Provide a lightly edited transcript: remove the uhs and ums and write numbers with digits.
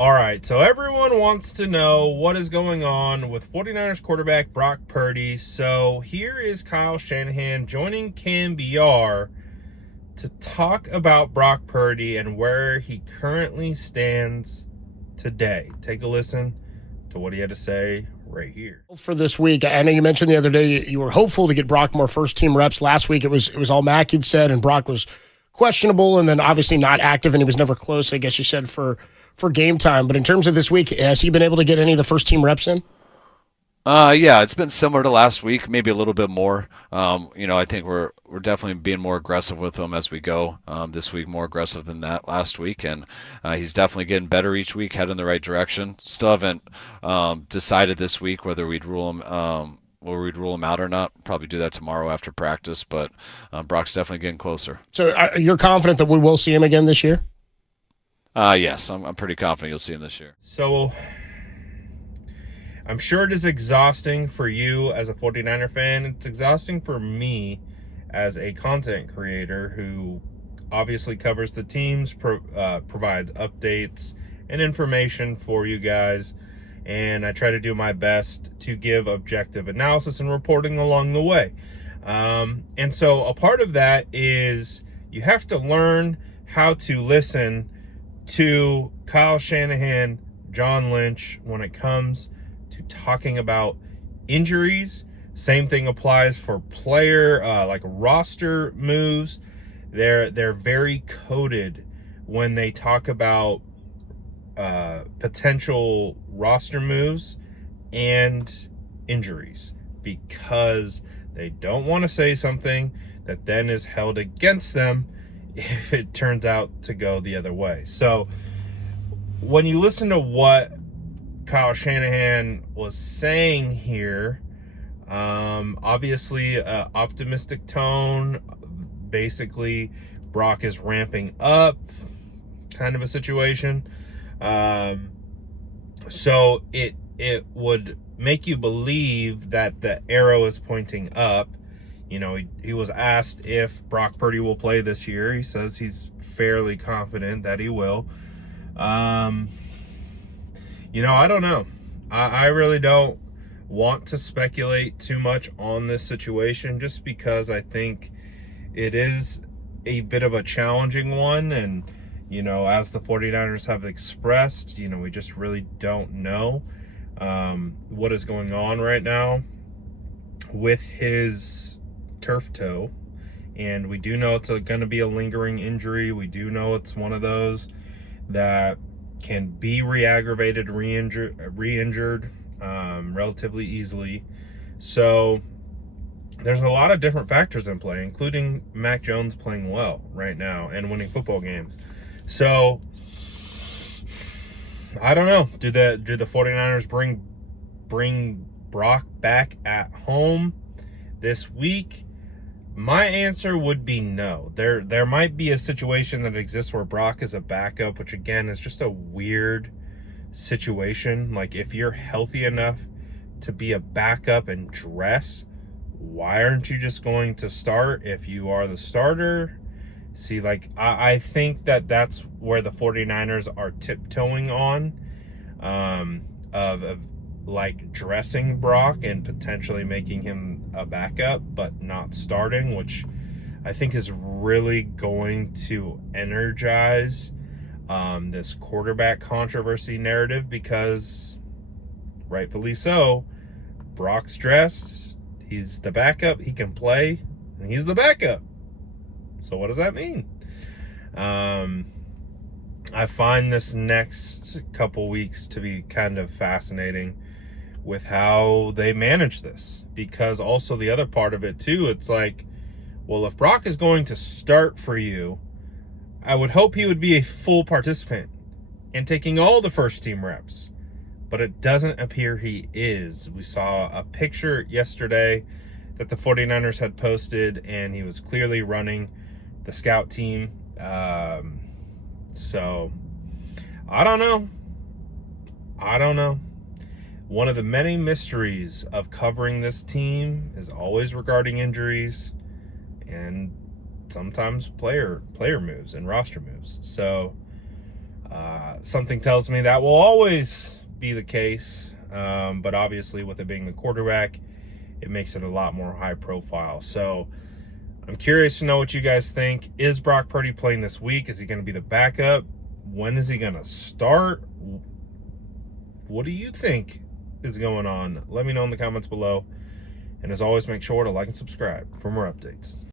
All right, so everyone wants to know what is going on with 49ers quarterback Brock Purdy. So here is Kyle Shanahan joining Cam BR to talk about Brock Purdy and where he currently stands today. Take a listen to what he had to say right here. For this week, I know you mentioned the other day you were hopeful to get Brock more first-team reps. Last week it was all Mac had said, and Brock was questionable and then obviously not active, and he was never close, I guess you said, for game time. But in terms of this week, has he been able to get any of the first-team reps in? Yeah, it's been similar to last week, maybe a little bit more. I think we're definitely being more aggressive with him as we go. This week more aggressive than that last week, and he's definitely getting better each week, heading in the right direction. Still haven't decided this week whether we'd rule him out or not. Probably do that tomorrow after practice, but Brock's definitely getting closer. So you're confident that we will see him again this year? Yes, I'm pretty confident you'll see him this year. So I'm sure it is exhausting for you as a 49er fan. It's exhausting for me as a content creator who obviously covers the teams, provides updates and information for you guys. And I try to do my best to give objective analysis and reporting along the way. And so a part of that is you have to learn how to listen to Kyle Shanahan, John Lynch, when it comes to talking about injuries. Same thing applies for player, like roster moves. They're very coded when they talk about potential roster moves and injuries, because they don't want to say something that then is held against them if it turns out to go the other way. So when you listen to what Kyle Shanahan was saying here, obviously optimistic tone, basically Brock is ramping up kind of a situation. So it would make you believe that the arrow is pointing up. You know, he was asked if Brock Purdy will play this year. He says he's fairly confident that he will. I don't know. I really don't want to speculate too much on this situation, just because I think it is a bit of a challenging one. And, as the 49ers have expressed, we just really don't know what is going on right now with his turf toe. And we do know it's going to be a lingering injury. We do know it's one of those that can be re-aggravated, re-injured relatively easily. So there's a lot of different factors in play, including Mac Jones playing well right now and winning football games. So I don't know. Do the 49ers bring Brock back at home this week? My answer would be no. There might be a situation that exists where Brock is a backup, which again is just a weird situation. Like, if you're healthy enough to be a backup and dress, why aren't you just going to start if you are the starter? See, I think that's where the 49ers are tiptoeing on, of dressing Brock and potentially making him a backup, but not starting, which I think is really going to energize this quarterback controversy narrative, because rightfully so, Brock's dressed, he's the backup, he can play, and he's the backup. So what does that mean? I find this next couple weeks to be kind of fascinating with how they manage this, because also the other part of it too, it's like, well, if Brock is going to start for you, I would hope he would be a full participant and taking all the first team reps, but it doesn't appear he is. We saw a picture yesterday that the 49ers had posted, and he was clearly running the scout team. So I don't know. One of the many mysteries of covering this team is always regarding injuries and sometimes player moves and roster moves. So Something tells me that will always be the case, but obviously with it being the quarterback, it makes it a lot more high profile. So I'm curious to know what you guys think. Is Brock Purdy playing this week? Is he going to be the backup? When is he going to start? What do you think is going on? Let me know in the comments below. And as always, make sure to like and subscribe for more updates.